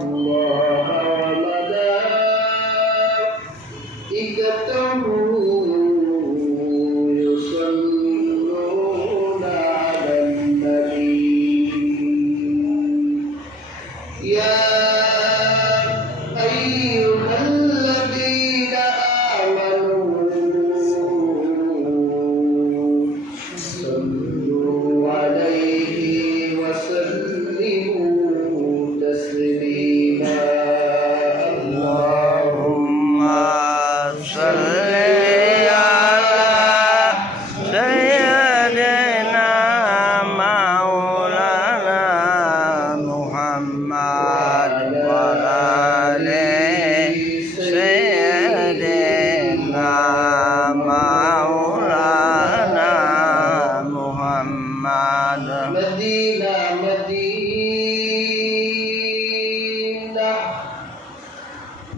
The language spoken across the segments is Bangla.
الله وملائكته يصلون على النبي يا أيها الذين آمنوا صلوا عليه وسلموا تسليما اللهم صل على سيدنا مولانا محمد وعلى آل سيدنا مولانا محمد مدينة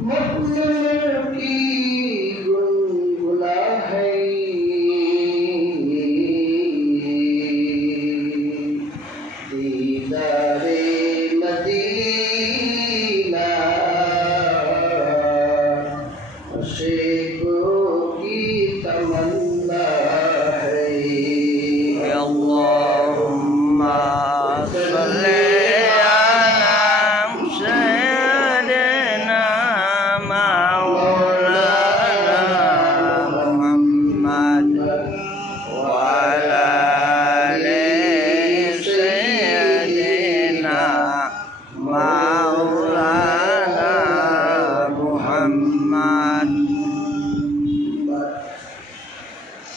مسلم की गुनगुना है दीदारे मदीना आशिकों की तमन्ना है اللهم صل على سيدنا مولانا محمد وعلى آل سيدنا مولانا محمد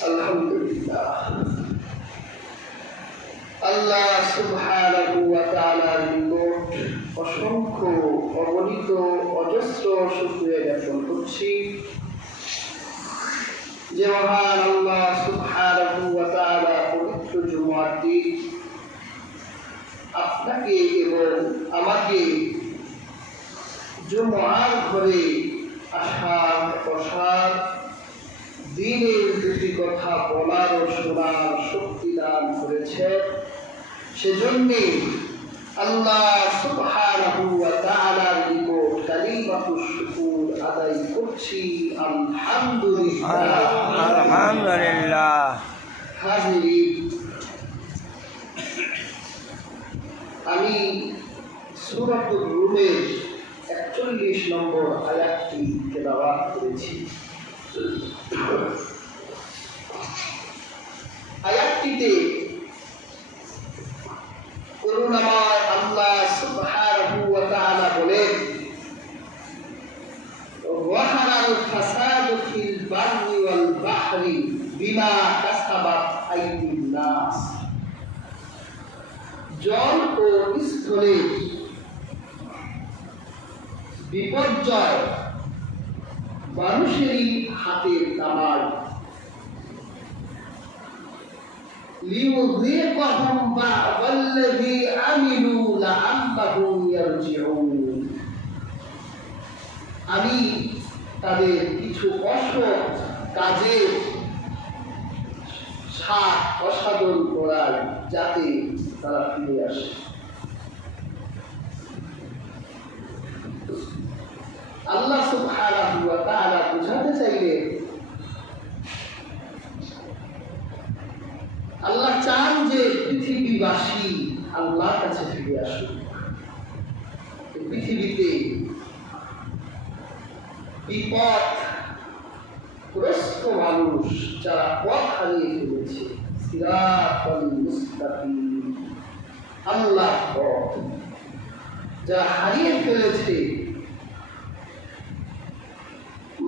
আলহামদুলিল্লাহ আল্লাহ সুবহানাহু ওয়া তাআলার নিকট অসংখ্য অগণিত অজস্র শুকরিয়া জ্ঞাপন করছি যে মহান আল্লাহ সুবহানাহু ওয়া তাআলা পবিত্র জুমার দিন আপনাকে এবং আমাকে জুমার ঘরে আসার বসার দিনের দুটি কথা বলার ও শোনার শক্তি দান করেছে সেজন্যে আল্লাহ সুবহানাহু ওয়া তাআলার নিকট কালিমাতুশ শুকর আদায় করছি আলহামদুলিল্লাহ আলহামদুলিল্লাহ হাজিরিন আমি সূরাতুর রুমের 41 নম্বর আয়াতটি তেলাওয়াত করেছি আয়াতটিতে করুণাময় আল্লাহ সুবহানাহু ওয়া তাআলা বলেন ওয়াহারাল ফাসাদু ফিল বাররি ওয়াল বাহরি বিমা কাসাবাত আইদিন নাস জল ও স্থলে বিপর্যয় মানুষেরই হাতের কামাল লিউযীকাহুম বা'দাল্লাযী আমিলু লা'আল্লাহুম ইয়ারজিউন আমি তাদের কিছু অসৎ কাজের স্বাদ আস্বাদন করার যাতে তারা ফিরে আসে আল্লাহ সুবহানাহু ওয়া তাআলা বুঝাতে চাইলেন আল্লাহ চান যে পৃথিবীবাসী আল্লাহর কাছে ফিরে আসুক পৃথিবীতে বিপদগ্রস্ত মানুষ যারা পথ হারিয়ে ফেলেছে সিরাতাল মুস্তাকিম আল্লাহর পথ যারা হারিয়ে ফেলেছে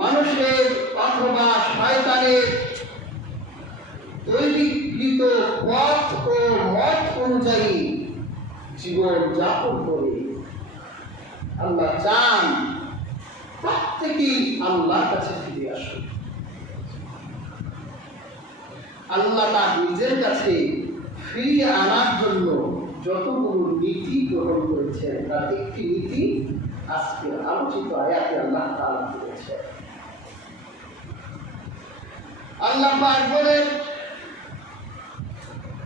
মানুষের অথবা শয়তানের তৈরিকৃত পথ ও মত অনুযায়ী জীবন যাপন করে আল্লাহ চান প্রত্যেকেই আল্লাহর কাছে ফিরে আসুন আল্লাহ তার নিজের কাছে ফিরিয়ে আনার জন্য যতগুলো নীতি গ্রহণ করেছেন তার একটি নীতি আজকে আলোচিত আয়াতে আল্লাহ তাআলা করেছেন আল্লাহ পাক বলেন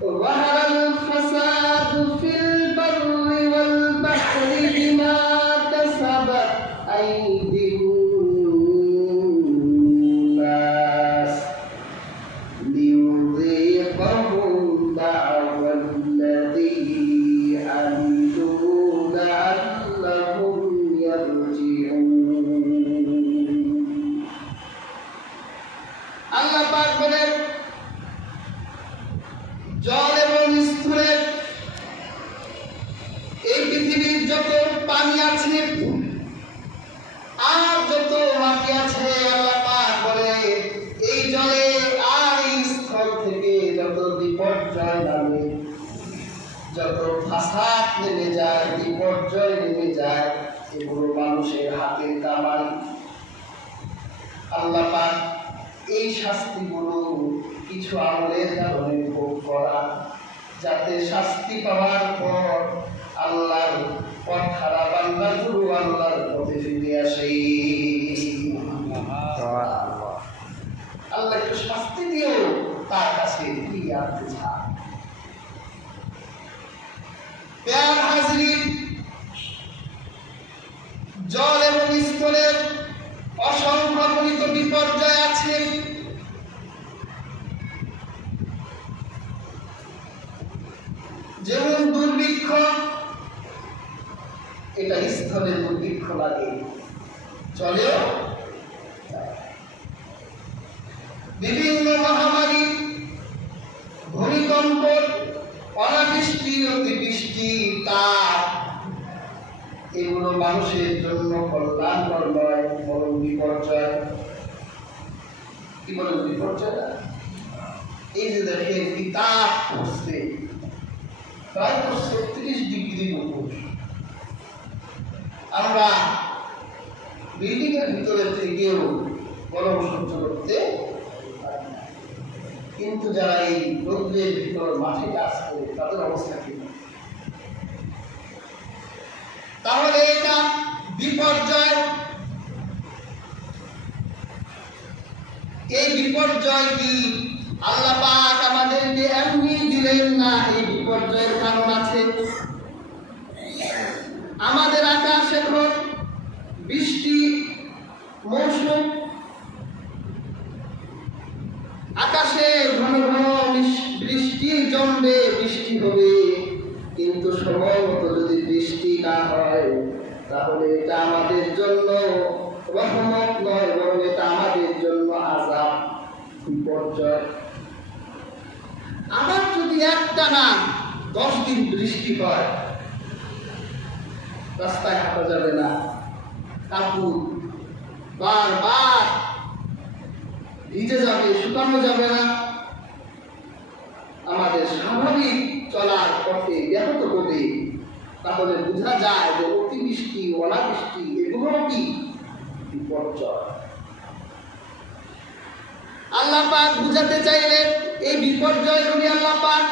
ওয়াহারাল ফাসাদু ফিল বাররি ওয়াল বাহরি বিমা নেমে যায়, বিপর্যয় নেমে যায়, এগুলো মানুষের হাতের কামাই। আল্লাহ পাক এই শাস্তিগুলো কিছু আমলের কারণে ভোগ করা, যাতে শাস্তি পাওয়ার পর আল্লাহর পথ হারা বান্দাগুলো আল্লাহর পথে ফিরে আসে। আল্লাহ একটু শাস্তি দিয়েও তার কাছে ফিরিয়ে আনতে চায়। প্যার হাজরিন, জল এবং স্থলের অসংখ্য বিপর্যয় আছে। যেমন দুর্ভিক্ষ, এটা স্থলে দুর্ভিক্ষ লাগে, জলেও বিভিন্ন মহামারী, ভূমিকম্প, অনাবৃষ্টি, অতিবৃষ্টি, তাপ, এগুলো মানুষের জন্য কল্যাণকর নয়, বরং বিপর্যয়। কি বলেন বিপর্যয়? এই যে দেখেন কি তাপ পড়ছে, প্রায় 36 ডিগ্রির উপর। আমরা বিল্ডিং এর ভিতরে থেকেও গরম সহ্য করতে পারি না, কিন্তু যারা এই রৌদ্রের ভিতর মাঠে কাজ করে তাদের অবস্থা কি? তাহলে এটা বিপর্যয়। এই বিপর্যয় কি আল্লাহ পাক আমাদেরকে এমনি দিলেন না, এই বিপর্যয়ের কারণ আছে। আমাদের আকাশ এখন বৃষ্টি মৌসুম, আকাশে ঘন ঘন বৃষ্টি জমবে, বৃষ্টি হবে, কিন্তু সময় মতো যদি বৃষ্টি না হয় তাহলে এটা আমাদের জন্য রহমত নয়, বরং এটা আমাদের জন্য আযাব, বিপর্যয়। আবার যদি একটানা 10 দিন বৃষ্টি হয়, রাস্তায় হাঁটা যাবে না, কাপড় বারবার ভিজে যাবে, শুকানো যাবে না, আমাদের স্বাভাবিক চলার পথে ব্যাহত হবে। তাহলে বোঝা যায় যে অতিবৃষ্টি, অনাবৃষ্টি এগুলো কি বিপর্যয়। আল্লাহ পাক বুঝাতে চাইলেন এই বিপর্যয়গুলি আল্লাহ পাক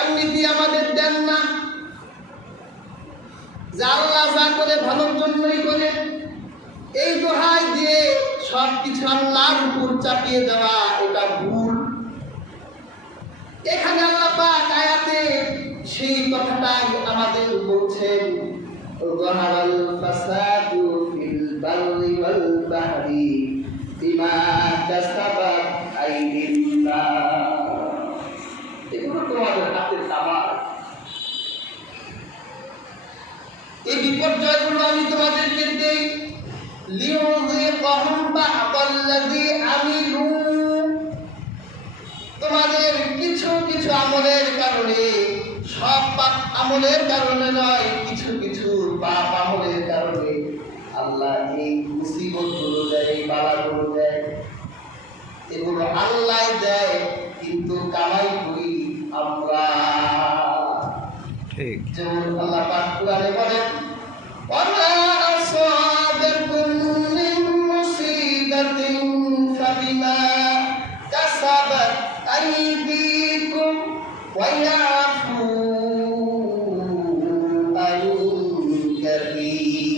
এমনিতে আমাদের দেন না, যা আল্লাহ যা করে ভালোর জন্যই করে। এই দোহাই দিয়ে সবকিছু আল্লাহর উপর চাপিয়ে দেওয়া এটা ভুল। এখানে আল্লাহ পাক আয়াতে সেই কথাটাই আমাদের বলছেন, যাহারাল ফাসাদু ফিল বাররি ওয়াল বাহরি বিমা কাসাবাত আইদিন নাস। এগুলো তোমাদের হাতের কামাই। এই বিপর্যয়গুলো আমি তোমাদেরকে দেই, লিউযিকাহুম বা'দাল্লাযী আমিলু, তোমাদের কিছু কিছু আমলের কারণে, সব পাপ আমলের কারণে নয়, কিছু কিছু পাপ আমলের কারণে আল্লাহ এই মুসিবতগুলো দেয়, এই বালাগুলো দেয়। এগুলো আল্লাহ দেয়, কিন্তু কামাই করি আমরা। ঠিক। যেমন আল্লাহ পাক কুরআনে বলেন, ওয়ামা আসাবাকুম মিন মুসিবাতিন ফাবিমা কাসাবাত আইদিকুম ওয়া ইয়াফু আন কাসীর।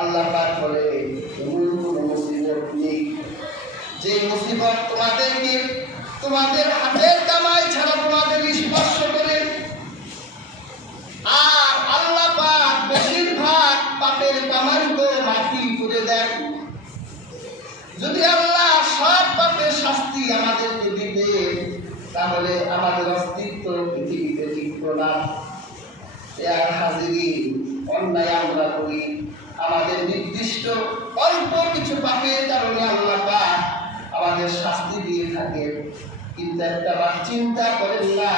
আল্লাহ পাক বলে, এমন কোনো মুসিবত নেই যে মুসিবত তোমাদেরকে তোমাদের হাতের কামাই ছাড়া তোমাদের স্পর্শ করে। আর আল্লাহ পাক বেশিরভাগ পাপের কামাই তো মাফি করে দেন। যদি আল্লাহ সব পাপের শাস্তি আমাদেরকে দিতে, তাহলে আমাদের অস্তিত্ব পৃথিবীতে টিকত না। আর হাজিরিন, অন্যায় আমরা করি, আমাদের নির্দিষ্ট অল্প কিছু পাপের কারণে আল্লাহ পাক আমাদের শাস্তি দিয়ে থাকেন। কিন্তু একটা বার চিন্তা করেন না,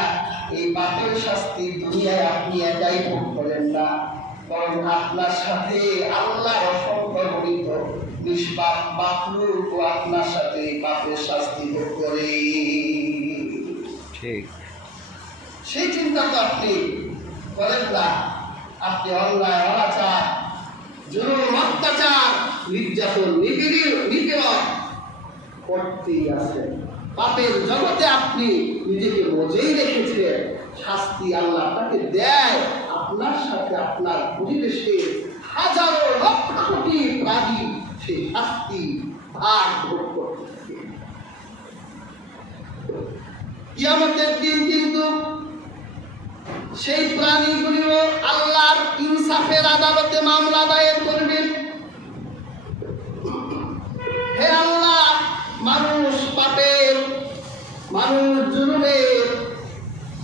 এই পাপের শাস্তি দুনিয়ায় আপনি একাই ভোগ করেন না, বরং আপনার সাথে আল্লাহ অসংখ্য গণিত নিষ্পাপ মাখলুক ও আপনার সাথে পাপের শাস্তি ভোগ করে। ঠিক। সেই চিন্তা তো আপনি করেন না। আপনি অন্যায়, অনাচার, জুলুম, অত্যাচার, নির্যাতন, নিপীড়ন করতেই আছেন। পাপের জগতে আপনি নিজেকে মজেই রেখেছেন। শাস্তি আল্লাহ আপনাকে দেয়, আপনার সাথে আপনার পরিবেশে হাজারো লক্ষ কোটি প্রাণী সেই শাস্তি ভাগ ভোগ করতে থাকে। কিয়ামতের দিন কিন্তু সেই প্রাণীগুলিও আল্লাহর ইনসাফের আদালতে মামলা দায়ের করবেন। হে আল্লাহ, মানুষ পাপের, মানুষ জুলুমের,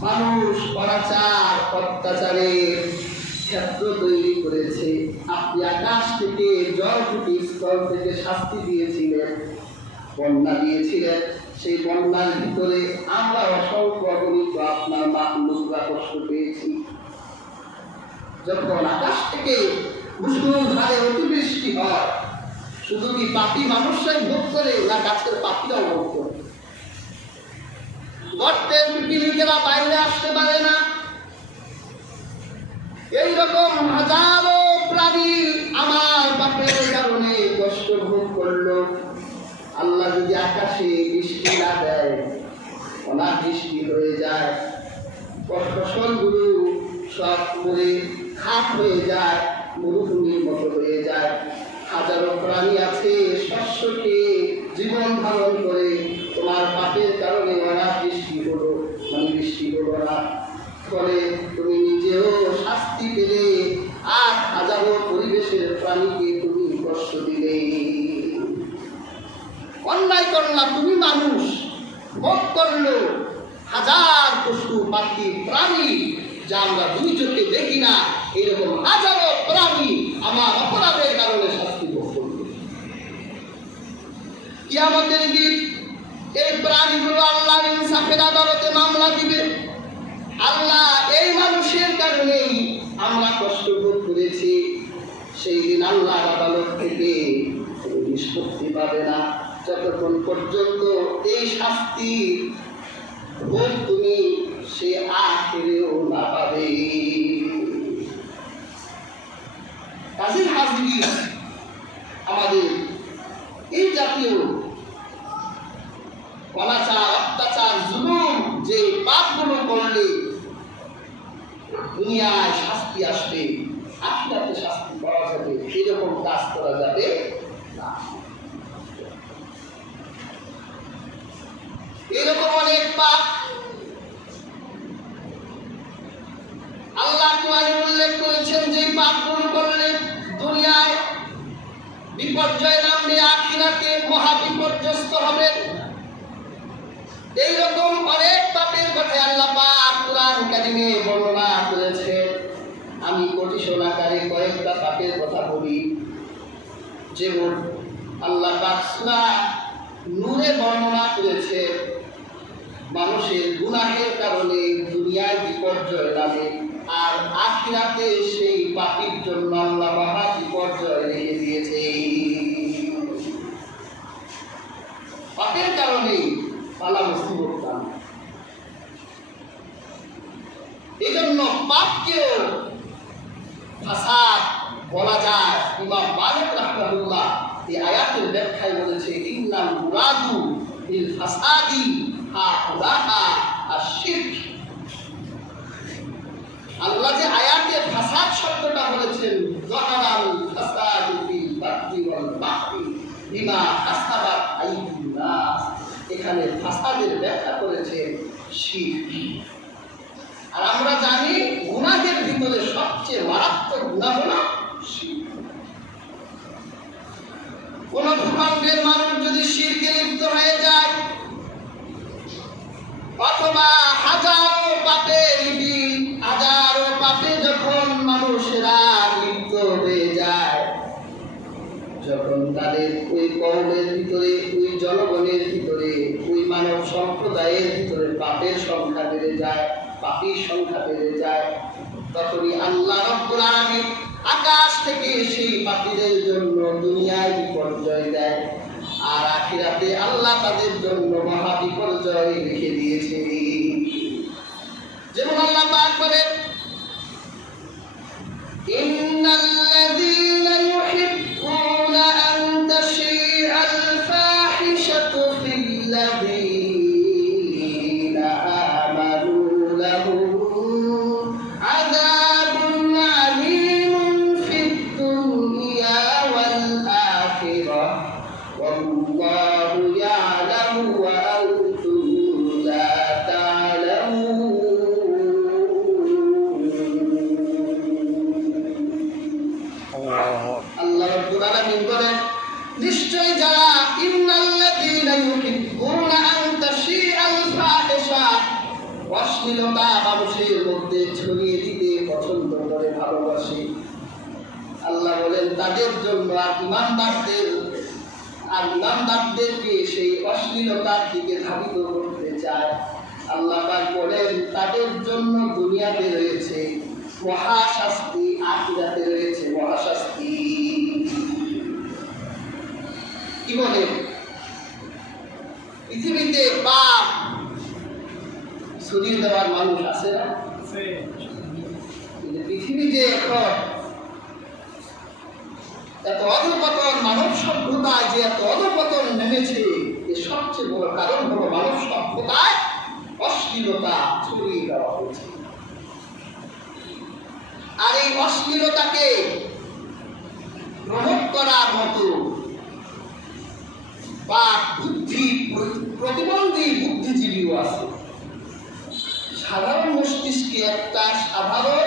মানুষ অনাচার অত্যাচারের ক্ষেত্র তৈরি করেছে। আপনি আকাশ থেকে, জল থেকে, স্থল থেকে শাস্তি দিয়েছিলেন, বন্যা দিয়েছিলেন। সেই বন্যার ভিতরে আমরা অসংখ্য অগণিত আপনার মাহলুকরা কষ্ট পেয়েছি। যখন আকাশ থেকে মুষলধারে অতিবৃষ্টি হয়, শুধু কি পাপী মানুষরাই ভোগ করে, না গাছের পাখিরাও ভোগ করে? গর্তের পিপিলিকেরা বাইরে আসতে পারে না। এইরকম হাজারো প্রাণী আমার পাপের কারণে কষ্ট ভোগ করলো। আল্লাহ যদি আকাশে বৃষ্টি না দেয়, অনাবৃষ্টি হয়ে যায়, ফসলগুলো সব করে খাত হয়ে যায়, মরুভূমির মতো হয়ে যায়। হাজারো প্রাণী আছে শস্য খেয়ে জীবন ধারণ করে, তোমার পাপের কারণে অনাবৃষ্টি হলো, বৃষ্টি হলো না, ফলে তুমি নিজেও শাস্তি পেলে, আর হাজারো পরিবেশের প্রাণীকে তুমি কষ্ট দিলে। অন্যায় করলা তুমি, মানুষ ভোগ করলো হাজার পশু পাখি প্রাণী, যা আমরা দুই চোখে দেখি না, এরকম হাজারো প্রাণী আমার অপরাধের কারণে শাস্তি ভোগ করবে। কিয়ামতের দিন এই প্রাণীগুলো আল্লাহর ইনসাফের আদালতে মামলা দিবে। আল্লাহ, এই মানুষের কারণেই আমরা কষ্ট ভোগ করেছি। সেই দিন আল্লাহর আদালত থেকে নিষ্পত্তি পাবে না, যতক্ষণ পর্যন্ত এই শাস্তি ভোগ তুমি সে আখেরেও না পাবে। কাজী হাজিরি, আমাদের এই জাতীয় অনাচার, অত্যাচার, জুলুম যে পাপগুলো করলে দুনিয়ায় শাস্তি আসবে, আখিরাতে শাস্তি পাওয়া যাবে, এরকম কাজ করা যাবে না। এরকম অনেক পাপ আল্লাহ কোরআনে উল্লেখ করেছেন, যে পাপগুলো করলে দুনিয়ায় বিপর্যয় নামবে, আখিরাতে মহা বিপর্যস্ত হবে। এইরকম অনেক পাপের কথা আল্লাহ পাক কোরআন কারিমে বর্ণনা করেছেন। আমি কোটেশন আকারে কয়েকটা পাপের কথা বলি। যেমন আল্লাহ পাক সূরা নূরে বর্ণনা করেছে, মানুষের গুনাহের কারণে দুনিয়ায় বিপর্যয় নামে, আর আখিরাতে সেই পাপীর জন্য আল্লাহ মহা বিপর্যয় রেখে দিয়েছে। পাপের কারণে পালা মুসিবত নামে। এই জন্য পাপকেও ফাসাদ বলা যায়। ইমাম মালিক রাহমাহুল্লাহ এই আয়াতের ব্যাখ্যায় বলেছে, ইন্নাল মুরাদু বিল ফাসাদি হাউলাহা আশ-শিরক। আল্লাহ যে আয়াতে ফাসাদ শব্দটা বলেছেন, যাহারাল ফাসাদু ফিল বাররি ওয়াল বাহরি বিমা কাসাবাত আইদিন নাস, এখানে ফাসাদের ব্যাখ্যা করেছেন শিরক। আর আমরা জানি গুনাহের ভিতরে সবচেয়ে মারাত্মক গুনাহ হলো শিরক। কোন ভূখণ্ডের মানুষ যদি শিরকে লিপ্ত হয়ে যায়, অথবা হাজারো পাপে যখন মানুষেরা লিপ্ত হয়ে যায়, যখন তাদের ওই কওমের ভিতরে, ওই জনগণের ভিতরে, ওই মানব সম্প্রদায়ের ভিতরে পাপের সংখ্যা বেড়ে যায়, পাপীর সংখ্যা বেড়ে যায়, তখনই আল্লাহ রাব্বুল আলামিন আকাশ থেকে সেই পাপীদের জন্য দুনিয়ায় বিপর্যয় দেয়, আর আখিরাতে আল্লাহ তাদের জন্য মহা বিপর্যয় রেখে দিয়েছে। যেমন আল্লাহ পাক বলেন, ইন্নাল্লাযীনা ইউহিব্বুনা আন তাশিআল ফাহিশাতু ফিল্লাযীনা আমানু লাহুম আযাবুন আলীমুন ফিদ দুনিয়া ওয়াল আখিরাহ ওয়াল্লাহু ইয়া'লামু ওয়া আনতুম লা আল্লাহ রাব্বুল আলামিন বলেন, নিশ্চয় যারা ইন্নাল্লাযীনা ইউহিব্বুনা আন তাশিআল ফাহিশা, অশ্লীলতা মানুষের মধ্যে ছড়িয়ে দিতে পছন্দ করে, ভালোবাসে, আল্লাহ বলেন তাদের জন্য আর ইমানদারদেরকে সেই অশ্লীলতার দিকে ধাবিত করতে চায়। আল্লাহ পাক বলেন তাদের জন্য দুনিয়াতে রয়েছে মহাশাস্তি, আখিরাতে রয়েছে মহাশাস্তি। কি বলে, পৃথিবীতে পাপ ছড়িয়ে দেওয়ার মানুষ আছে না? পৃথিবী যে এখন এত অধঃপতন, মানব সভ্যতায় যে এত অধঃপতন নেমেছে, এর সবচেয়ে বড় কারণ হলো মানব সভ্যতায় অশ্লীলতা ছড়িয়ে দেওয়া হয়েছে। আর এই অশ্লীলতাকে গ্রহণ করার মতো বা প্রতিবন্ধী বুদ্ধিজীবীও আছে। সাধারণ মস্তিষ্কে একটা সাধারণ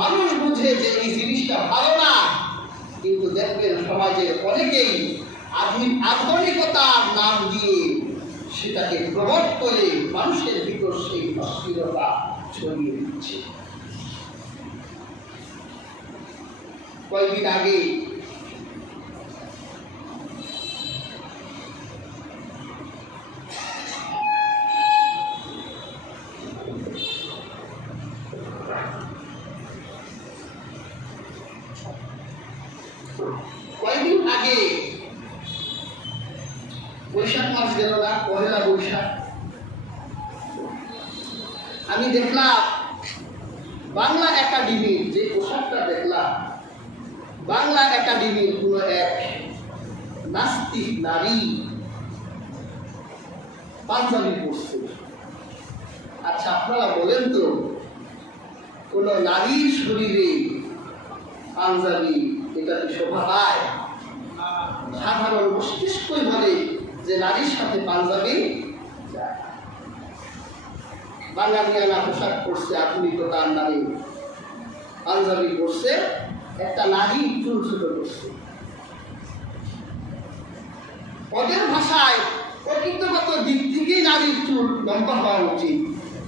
মানুষ বুঝে যে এই জিনিসটা ভালো না, কিন্তু দেখবেন সমাজের অনেকেই আধুনিকতার নাম দিয়ে সেটাকে প্রমোট করে মানুষের ভিতর সেই অশ্লীলতা ছড়িয়ে দিচ্ছে। কয়েকদিন আগে বৈশাখ মাস গেল না, পহেলা বৈশাখ, আমি দেখলাম বাংলা একাডেমির যে পোশাকটা দেখলাম, বাংলা একাডেমির কোনো এক নাস্তিক নারী পাঞ্জাবি পরছে। আচ্ছা আপনারা বলেন তো, কোন নারীর শরীরে পাঞ্জাবি এটা কি শোভা পায়? সাধারণ মস্তিষ্কই বলে যে নারীর সাথে পাঞ্জাবি যায়। বাঙালিয়ানা পোশাক পরছে, আধুনিকতার নারী পাঞ্জাবি পরছে, একটা নারী চুল ছোট করছে। ওদের ভাষায় প্রকৃতিগত দিক থেকেই নারীর চুল লম্বা হওয়া উচিত,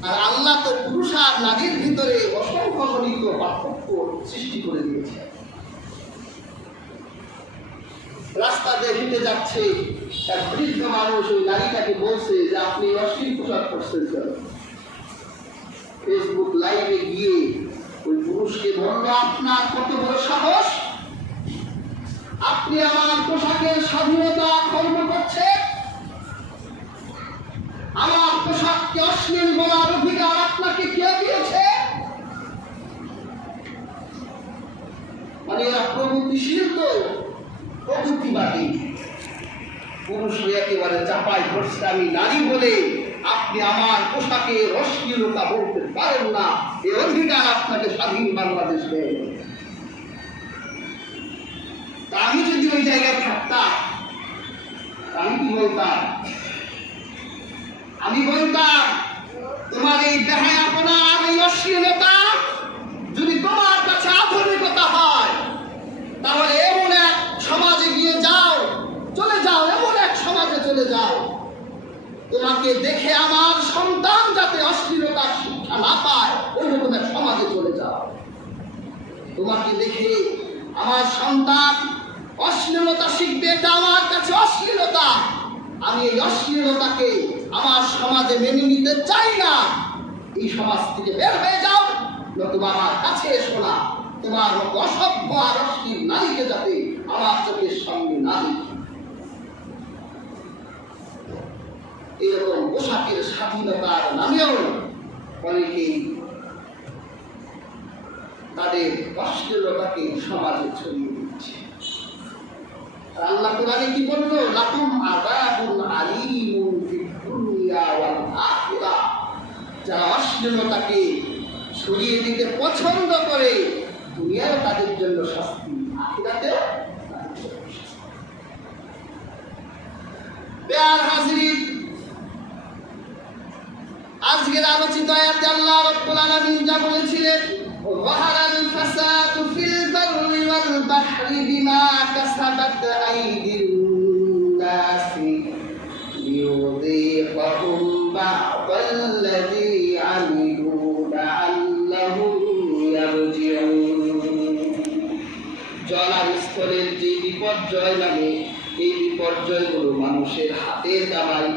আর আল্লাহ তো পুরুষ আর নারীর ভিতরে অসংখ্য গণিত পার্থক্য সৃষ্টি করে দিয়েছে। রাস্তা দিয়ে হেঁটে যাচ্ছে, এক বৃদ্ধ মানুষ ওই নারীটাকে বলছে যে আপনি অশ্লীল পোশাক পরছেন কেন? ফেসবুক লাইভে গিয়ে ওই পুরুষকে বলল, আপনার কত বড় সাহস, আপনি আমার পোশাকের স্বাধীনতা খর্ব করছে, আমার পোশাককে অশ্লীল বলার অধিকার আপনাকে কে দিয়েছে? মানে এরা প্রগতিশীল তো প্রগতিবাদী, পুরুষরা একেবারে চাপাই ধরছে, আমি নারী বলে আপনি আমার পোশাকে অশ্লীলতা বলতে পারেন না, এই অধিকার আপনাকে স্বাধীন বাংলাদেশ দেয়। তা আমি যদি ওই জায়গায় থাকতাম আমি কি বলতাম? আমি বলতাম তোমার এই বেহায়াপনা আর এই অশ্লীলতা যদি তোমার কাছে আধুনিকতা হয়, তাহলে এমন এক সমাজে গিয়ে যাও, চলে যাও, এমন এক সমাজে চলে যাও, তোমাকে দেখে আমার সন্তান যাতে অশ্লীলতার শিক্ষা না পায়, ওইরকম এক সমাজে চলে যাও। তোমাকে দেখে আমার সন্তান অশ্লীলতা শিখবে, এটা আমার কাছে অশ্লীলতা, আমি এই অশ্লীলতাকে আমার সমাজে মেনে নিতে চাই না, এই সমাজ থেকে বের হয়ে যাও, নতুবা আমার কাছে এসো না, তোমার মতো অসভ্য আর অশ্লীল নারীকে যাতে আমার চোখের সামনে না দেখি। এরকম পোশাকের স্বাধীনতার নামেও অনেকেই তাদের অশ্লীলতাকে সমাজে ছড়িয়ে দিচ্ছে। আর আল্লাহ কোরআনে কি বললো? লাকুম আযাবুন আলীমুন ফিদ দুনিয়া ওয়াল আখিরাহ। যারা অশ্লীলতাকে ছড়িয়ে দিতে পছন্দ করে, দুনিয়ায় তাদের জন্য শাস্তি, আখিরাতেও তাদের জন্য শাস্তি। প্রিয় হাজিরিন, আজকের আলোচিত আয়াতে আল্লাহ রাব্বুল আলামিন যা বলেছিলেন, ওয়াহারাল ফাসাদু ফিল বাররি ওয়াল বাহরি বিমা কাসাবাত আইদিন নাসি লিয়ুযীকাহুম বা'দাল্লাযী আমিলু লাআল্লাহুম ইয়ারজিউন। জল আর স্থলের যে বিপর্যয় নামে, এই বিপর্যয়গুলো মানুষের হাতের কামাই।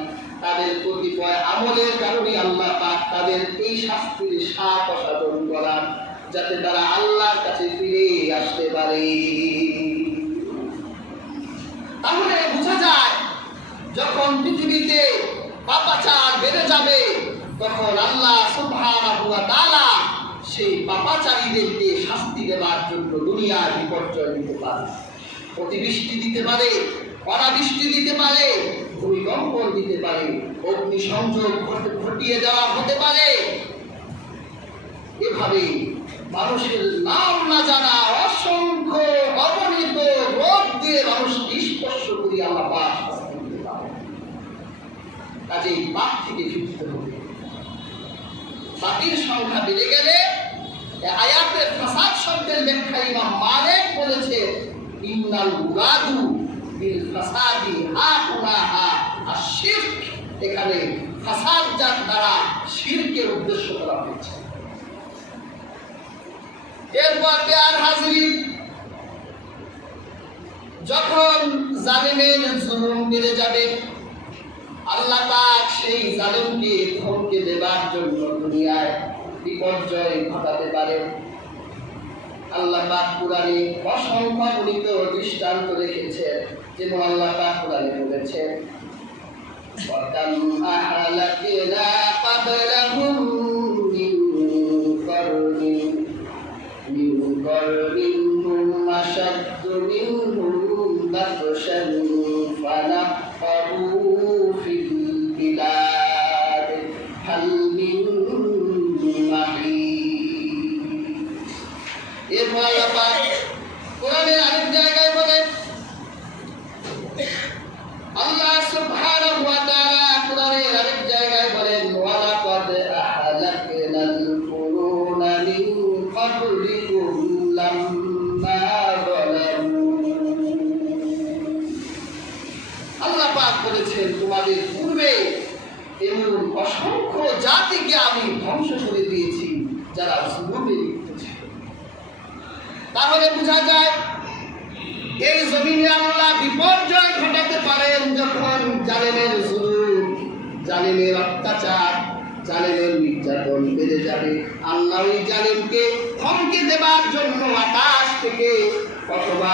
তাদের কতিপয় আমলের কারণে আল্লাহ পাক তাদের এই শাস্তির শাপ সাধন করার, যাতে তারা আল্লাহর কাছে ফিরে আসতে পারে। তাহলে বোঝা যায়, যখন পৃথিবীতে পাপাচার বেড়ে যাবে, তখন আল্লাহ সুবহানাহু ওয়া তাআলা সেই পাপাচারীদেরকে শাস্তি দেওয়ার জন্য দুনিয়ার বিপর্যয় দিতে পারে, অতিবৃষ্টি দিতে পারে, অনাবৃষ্টি দিতে পারে, ভূমিকম্পন দিতে পারে, অগ্নিসংযোগ ঘটিয়ে দেওয়া হতে পারে। এভাবে মানুষের নাম না জানা অসংখ্য অগণিত রোগ দিয়ে মানুষকে স্পর্শ করি আল্লাহ পাক শাস্তি দিতে পারে। কাজেই পাপ থেকে ফিরতে হবে। পাপীর সংখ্যা বেড়ে গেলে, আয়াতে ফাসাদ শব্দের ব্যাখ্যা ইমাম মালিক বলেছে, ইন্নাল মুরাদু বিল ফাসাদি হাকুনাহা আশ-শিরক। এখানে ফাসাদ যার দ্বারা শিরকের উদ্দেশ্য করা হয়েছে। এরপর প্রিয় হাজিরিন, যখন জালিমের জুলুম বেড়ে যাবে, আল্লাহ পাক সেই জালিমকে ধমকে দেবার জন্য দুনিয়ায় বিপর্যয় ঘটাতে পারেন। আল্লাহ পাক কুরআনে অসংখ্য গণিত দৃষ্টান্ত রেখেছেন। যেমন আল্লাহ পাক কুরআনে বলেছেন, ওয়াকাম আহলাকনা ক্বাবলাহুম মিন কারনিন হুম আশাদ্দু মিনহুম বাতশান ফানাক্কাবু ফিল বিলাদ হাল মিন মাহিদ। এরপর আল্লাহ পাক কোরআনের আরেক জায়গায় বলেন, আল্লাহ সুবহানাহু ওয়া তাআলা কোরআনের আরেক জায়গায় বলেন, ওয়ালাকাদ আহলাকনাল কুরুনা মিন ক্বাবলিকুম লাম্মা যালামু। আল্লাহ পাক বলেছেন, তোমাদের পূর্বে এমন অসংখ্য জাতিকে আমি ধ্বংস করে দিয়েছি যারা জুলুমে লিপ্ত ছিল। তাহলে বোঝা যায়, এই জমিনে আল্লাহ বিপর্যয় ঘটাতে পারেন যখন জালেমের জুলুম, জালেমের অত্যাচার, জালেমের নির্যাতন বেড়ে যাবে। আল্লাহ ওই জালেমকে ধমকে দেবার জন্য আকাশ থেকে অথবা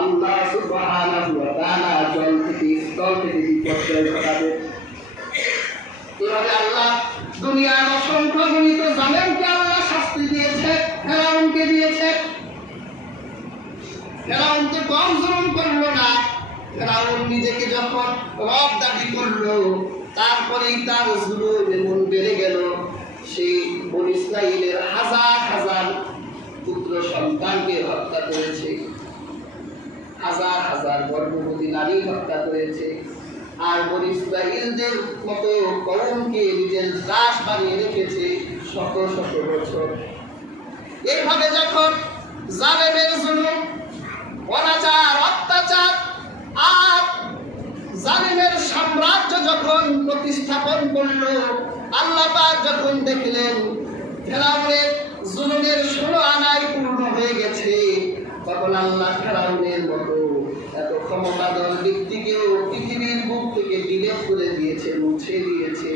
আল্লাহ সুবহানাহু ওয়া তাআলা জল থেকে, স্থল থেকে বিপর্যয় ঘটাবে। এভাবে আল্লাহ দুনিয়ার অসংখ্য গণিত জালেমকে আল্লাহ শাস্তি দিয়েছে, ফেরাউনকে দিয়েছে। ফেরাউন তো কম জুলুম করলো না। ফেরাউন নিজেকে যখন রব দাবি করলো, তারপরেই তার জুলুম এমন বেড়ে গেল, সেই বনী ইসরাঈলের হাজার হাজার পুত্র সন্তানকে হত্যা করেছে, হাজার হাজার গর্ভবতী নারী হত্যা করেছে। আর বনী ইসরাঈলদের মতো কওমকে নিজের দাস বানিয়ে রেখেছে শত শত বছর। এইভাবে যখন জালেমের জুলুম, অনাচার, অত্যাচার আর জালিমের সাম্রাজ্য যখন প্রতিস্থাপন করলো, আল্লাহ পাক যখন দেখলেন ফেরাউনের জুলুমের 16 আনায় পূর্ণ হয়ে গেছে, তখন আল্লাহ ফেরাউনের মতো এত ক্ষমতাধর ব্যক্তিকেও পৃথিবীর বুক থেকে ডিলিট করে দিয়েছে, মুছে দিয়েছে।